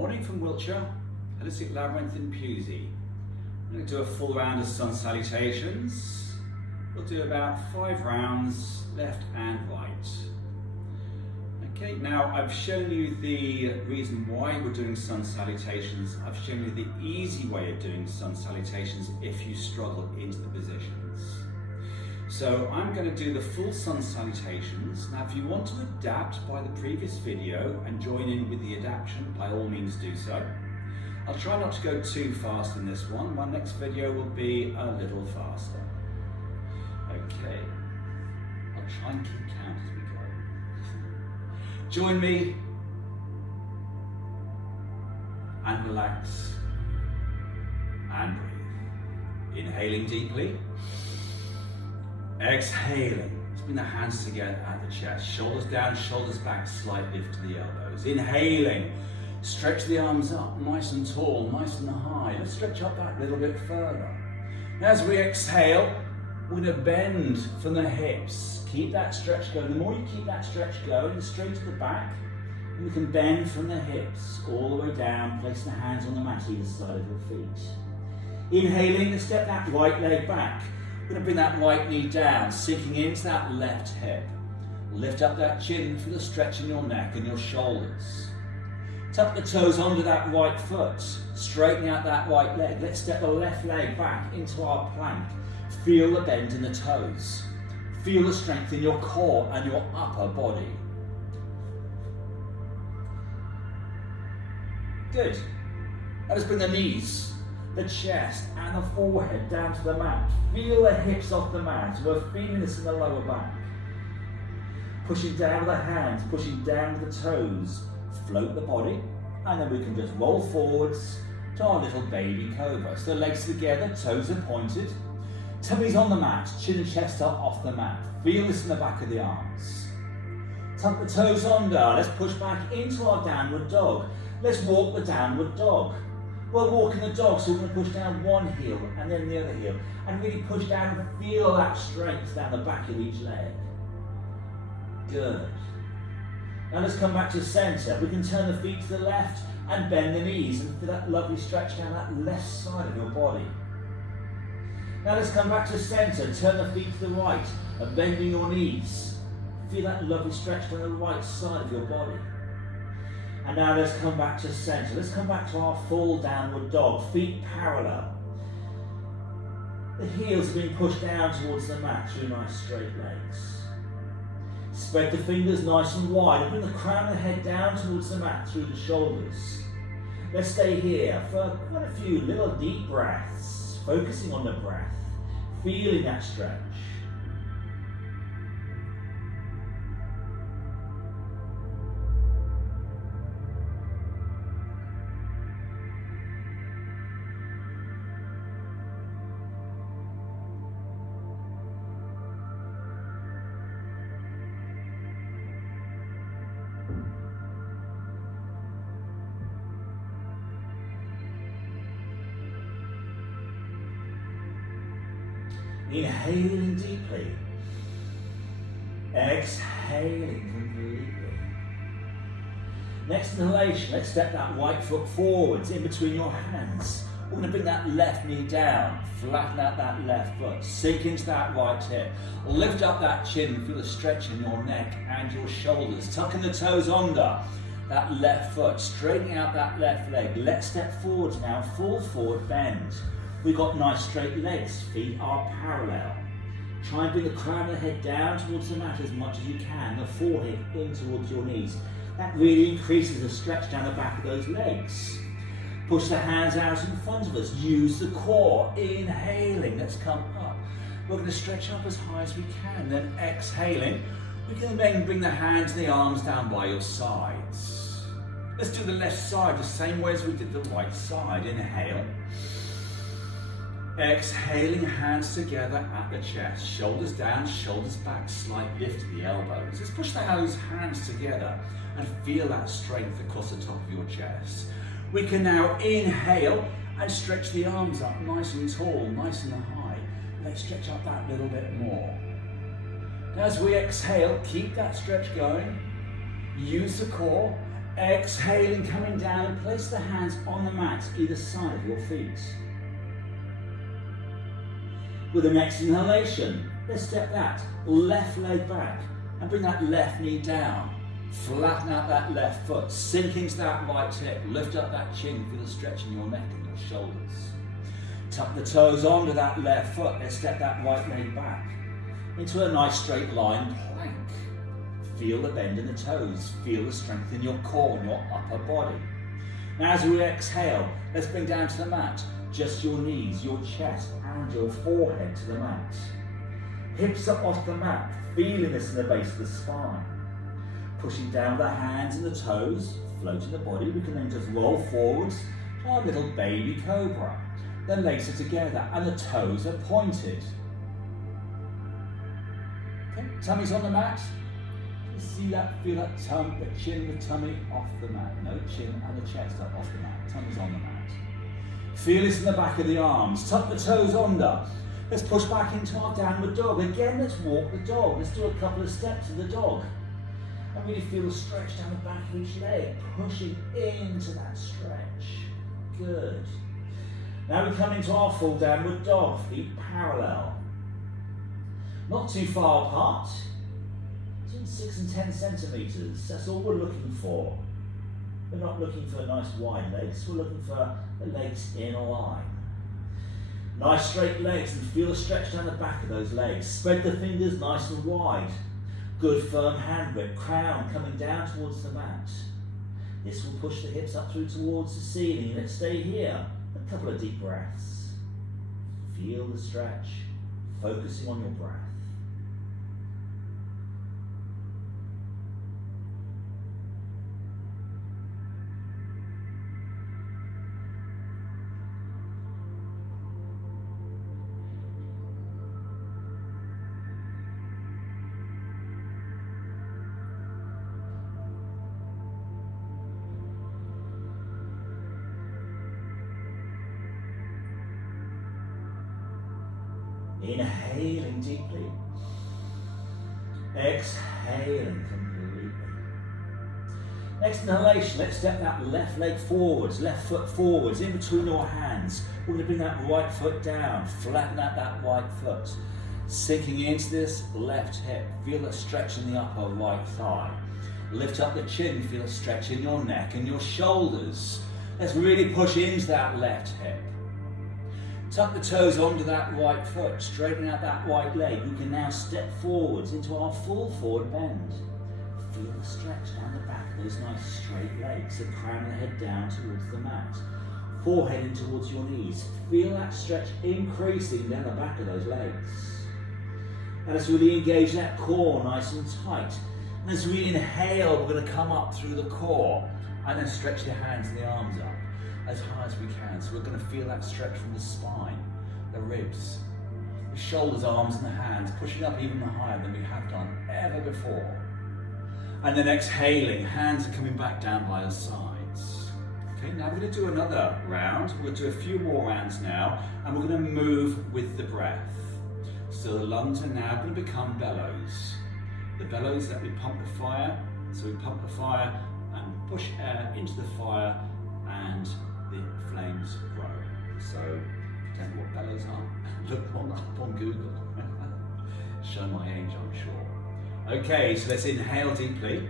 Morning from Wiltshire, Holistic Labyrinth in Pewsey. I'm going to do a full round of Sun Salutations. We'll do about 5 rounds, left and right. Okay, now I've shown you the reason why we're doing Sun Salutations. I've shown you the easy way of doing Sun Salutations if you struggle into the positions. So I'm going to do the full Sun Salutations. Now if you want to adapt by the previous video and join in with the adaptation, by all means do so. I'll try not to go too fast in this one. My next video will be a little faster. Okay, I'll try and keep count as we go. Join me and relax and breathe. Inhaling deeply. Exhaling. Let's bring the hands together at the chest. Shoulders down, shoulders back, slight lift to the elbows. Inhaling. Stretch the arms up, nice and tall, nice and high. Let's stretch up that a little bit further. As we exhale, we're going to bend from the hips. Keep that stretch going. The more you keep that stretch going, straight to the back, and we can bend from the hips all the way down, place the hands on the mat either side of your feet. Inhaling, step that right leg back. We're going to bring that right knee down, sinking into that left hip. Lift up that chin, feel the stretch in your neck and your shoulders. Tuck the toes onto that right foot, straighten out that right leg. Let's step the left leg back into our plank. Feel the bend in the toes. Feel the strength in your core and your upper body. Good. Now let's bring the knees, the chest and the forehead down to the mat. Feel the hips off the mat. We're feeling this in the lower back. Pushing down with the hands, pushing down with the toes. Float the body, and then we can just roll forwards to our little baby cobra. So the legs together, toes are pointed. Tummy's on the mat, chin and chest are off the mat. Feel this in the back of the arms. Tuck the toes under. Let's push back into our downward dog. Let's walk the downward dog. We're walking the dog, so we're going to push down one heel and then the other heel. And really push down and feel that strength down the back of each leg. Good. Now let's come back to center. We can turn the feet to the left and bend the knees and feel that lovely stretch down that left side of your body. Now let's come back to center. Turn the feet to the right and bending your knees. Feel that lovely stretch down the right side of your body. And now let's come back to center. Let's come back to our full downward dog. Feet parallel. The heels are being pushed down towards the mat through nice straight legs. Spread the fingers nice and wide and bring the crown of the head down towards the mat through the shoulders. Let's stay here for quite a few little deep breaths, focusing on the breath, feeling that stretch. Inhaling deeply, exhaling completely. Next inhalation, let's step that right foot forwards in between your hands. We're going to bring that left knee down, flatten out that left foot, sink into that right hip. Lift up that chin, feel the stretch in your neck and your shoulders. Tucking the toes under that left foot, straightening out that left leg. Let's step forwards now, full forward bend. We've got nice straight legs, feet are parallel. Try and bring the crown of the head down towards the mat as much as you can, the forehead in towards your knees. That really increases the stretch down the back of those legs. Push the hands out in front of us, use the core, inhaling, let's come up. We're going to stretch up as high as we can, then exhaling. We can then bring the hands and the arms down by your sides. Let's do the left side the same way as we did the right side. Inhale. Exhaling, hands together at the chest, shoulders down, shoulders back, slight lift to the elbows. Let's push those hands together and feel that strength across the top of your chest. We can now inhale and stretch the arms up nice and tall, nice and high. Let's stretch up that little bit more. As we exhale, keep that stretch going. Use the core Exhaling, coming down, and place the hands on the mat either side of your feet. With the next inhalation, let's step that left leg back and bring that left knee down. Flatten out that left foot, sink into that right hip, lift up that chin, feel the stretch in your neck and your shoulders. Tuck the toes onto that left foot, let's step that right leg back into a nice straight line plank. Feel the bend in the toes, feel the strength in your core and your upper body. Now as we exhale, let's bring down to the mat, just your knees, your chest and your forehead to the mat. Hips up off the mat, feeling this in the base of the spine. Pushing down the hands and the toes, floating the body, we can then just roll forwards, our little baby cobra. The legs are together and the toes are pointed. Okay, tummy's on the mat. You see that, feel that tongue, the chin and the tummy off the mat. No, chin and the chest up off the mat. Tummy's on the mat. Feel this in the back of the arms. Tuck the toes under. Let's push back into our downward dog. Again, let's walk the dog. Let's do a couple of steps of the dog. And really feel the stretch down the back of each leg, pushing into that stretch. Good. Now we come into our full downward dog, feet parallel. Not too far apart, between 6 and 10 centimetres. That's all we're looking for. We're not looking for nice wide legs, we're looking for the legs in a line. Nice straight legs and feel the stretch down the back of those legs. Spread the fingers nice and wide. Good firm hand grip, crown coming down towards the mat. This will push the hips up through towards the ceiling. Let's stay here. A couple of deep breaths. Feel the stretch, focusing on your breath. Inhaling deeply, exhaling completely. Next inhalation, let's step that left leg forwards, left foot forwards, in between your hands. We're going to bring that right foot down, flatten out that right foot. Sinking into this left hip, feel the stretch in the upper right thigh. Lift up the chin, feel a stretch in your neck and your shoulders. Let's really push into that left hip. Tuck the toes onto that right foot, straighten out that right leg. You can now step forwards into our full forward bend. Feel the stretch down the back of those nice straight legs. The crown of the head down towards the mat. Forehead in towards your knees. Feel that stretch increasing down the back of those legs. And let's really engage that core nice and tight. And as we inhale, we're going to come up through the core and then stretch the hands and the arms up as high as we can. So we're going to feel that stretch from the spine, the ribs, the shoulders, arms and the hands, pushing up even higher than we have done ever before. And then exhaling, hands are coming back down by the sides. Okay, now we're going to do another round. We're going to do a few more rounds now, and we're going to move with the breath. So the lungs are now going to become bellows. The bellows that we pump the fire, so we pump the fire and push air into the fire and the flames grow. So, if you don't know what bellows are, look one up on Google. Show my age, I'm sure. Okay, so let's inhale deeply.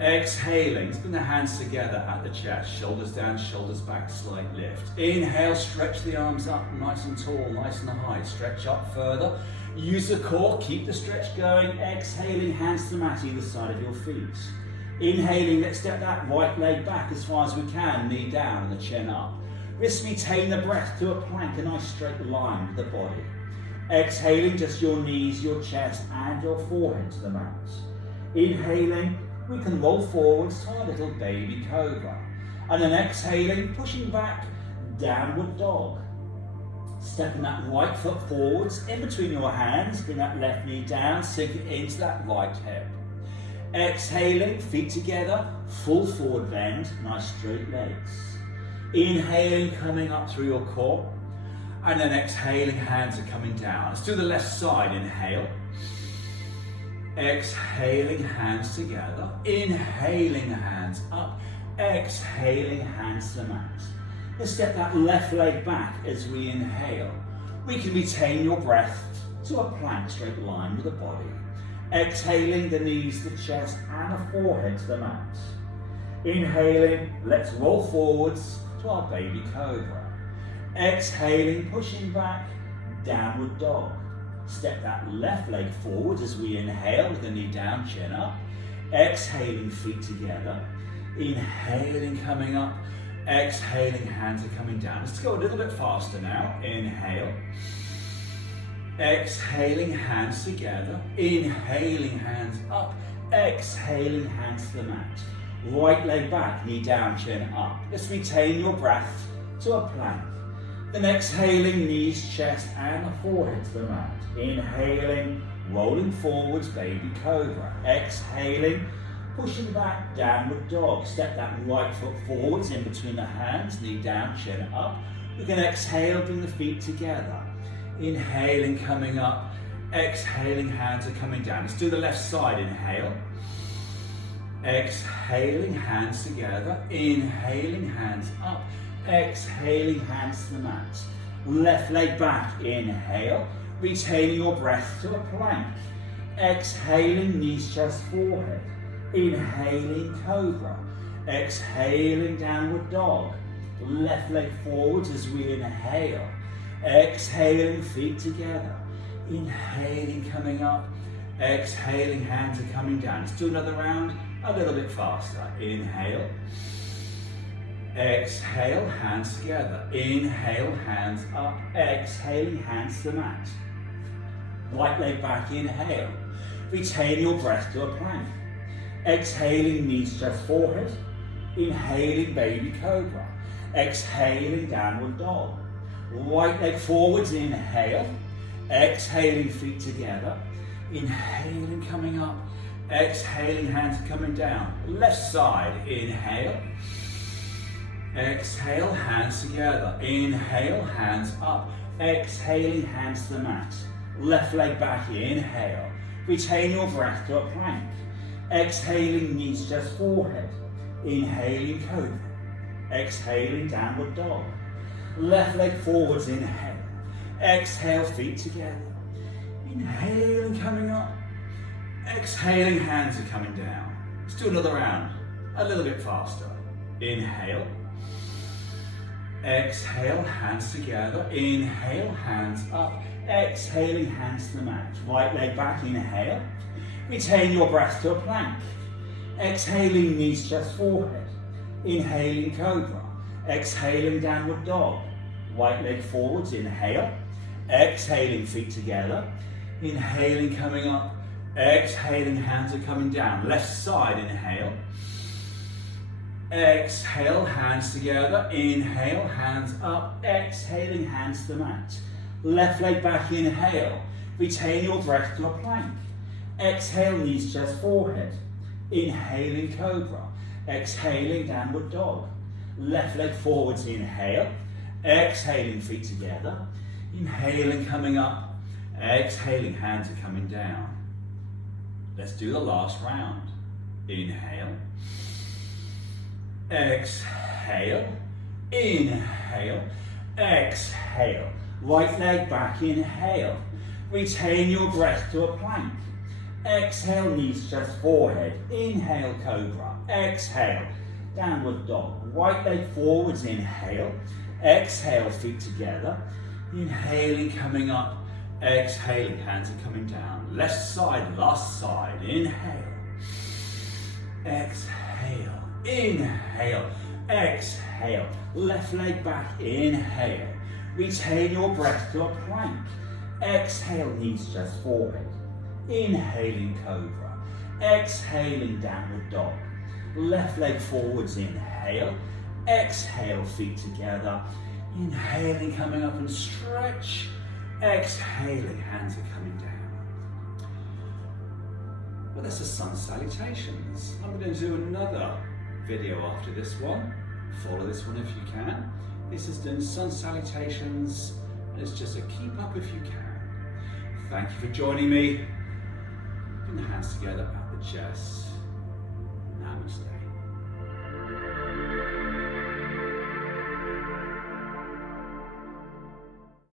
Exhaling, let's bring the hands together at the chest, shoulders down, shoulders back, slight lift. Inhale, stretch the arms up, nice and tall, nice and high. Stretch up further. Use the core, keep the stretch going. Exhaling, hands to the mat either side of your feet. Inhaling, let's step that right leg back as far as we can, knee down and the chin up. Let's retain the breath to a plank, a nice straight line with the body. Exhaling, just your knees, your chest and your forehead to the mat. Inhaling, we can roll forwards to our little baby cobra. And then exhaling, pushing back, downward dog. Stepping that right foot forwards, in between your hands, bring that left knee down, sink it into that right hip. Exhaling, feet together, full forward bend, nice straight legs. Inhaling, coming up through your core. And then exhaling, hands are coming down. Let's do the left side, inhale. Exhaling, hands together. Inhaling, hands up. Exhaling, hands to the mat. Let's step that left leg back as we inhale. We can retain your breath to a plank, straight line with the body. Exhaling, the knees, the chest and the forehead to the mat. Inhaling, let's roll forwards to our baby cobra. Exhaling, pushing back, downward dog. Step that left leg forward as we inhale with the knee down, chin up. Exhaling, feet together. Inhaling, coming up. Exhaling, hands are coming down. Let's go a little bit faster now. Inhale. Exhaling, hands together. Inhaling, hands up. Exhaling, hands to the mat. Right leg back, knee down, chin up. Let's retain your breath to a plank. Then exhaling, knees, chest and the forehead to the mat. Inhaling, rolling forwards, baby cobra. Exhaling, pushing back, downward dog. Step that right foot forwards in between the hands, knee down, chin up. We can exhale, bring the feet together. Inhaling, coming up. Exhaling, hands are coming down. Let's do the left side. Inhale. Exhaling, hands together. Inhaling, hands up. Exhaling, hands to the mat. Left leg back. Inhale. Retaining your breath to a plank. Exhaling, knees, chest, forehead. Inhaling, cobra. Exhaling, downward dog. Left leg forwards as we inhale. Exhaling, feet together. Inhaling, coming up. Exhaling, hands are coming down. Let's do another round a little bit faster. Inhale. Exhale, hands together. Inhale, hands up. Exhaling, hands to the mat. Right leg back, inhale. Retain your breath to a plank. Exhaling, knees, chest, forehead. Inhaling, baby cobra. Exhaling, downward dog. Right leg forwards, inhale. Exhaling, feet together. Inhaling, coming up. Exhaling, hands coming down. Left side, inhale. Exhale, hands together. Inhale, hands up. Exhaling, hands to the mat. Left leg back, inhale. Retain your breath to a plank. Exhaling, knees, chest, forehead. Inhaling, cobra. Exhaling, downward dog. Left leg forwards, inhale. Exhale, feet together. Inhaling, coming up. Exhaling, hands are coming down. Let's do another round, a little bit faster. Inhale. Exhale, hands together. Inhale, hands up. Exhaling, hands to the mat. Right leg back, inhale. Retain your breath to a plank. Exhaling, knees, chest, forehead. Inhaling, cobra. Exhaling, downward dog. Right leg forwards, inhale. Exhaling, feet together. Inhaling, coming up. Exhaling, hands are coming down. Left side, inhale. Exhale, hands together. Inhale, hands up. Exhaling, hands to the mat. Left leg back, inhale. Retain your breath to a plank. Exhale, knees, chest, forehead. Inhaling, cobra. Exhaling, downward dog. Left leg forwards, inhale. Exhaling, feet together. Inhaling, coming up. Exhaling, hands are coming down. Let's do the last round. Inhale. Exhale. Inhale. Exhale. Right leg back, inhale. Retain your breath to a plank. Exhale, knees, chest, forehead. Inhale, cobra. Exhale, downward dog. Right leg forwards, inhale. Exhale, feet together. Inhaling, coming up. Exhaling, hands are coming down. Left side, last side. Inhale. Exhale. Inhale. Exhale. Left leg back. Inhale. Retain your breath to a plank. Exhale, knees, chest, forehead. Inhaling, cobra. Exhaling, downward dog. Left leg forwards, inhale. Exhale, feet together. Inhaling, coming up and stretch. Exhaling, hands are coming down. Well, that's the Sun Salutations. I'm going to do another video after this one. Follow this one if you can. This is doing Sun Salutations, and it's just a keep up if you can. Thank you for joining me. the hands together at the chest.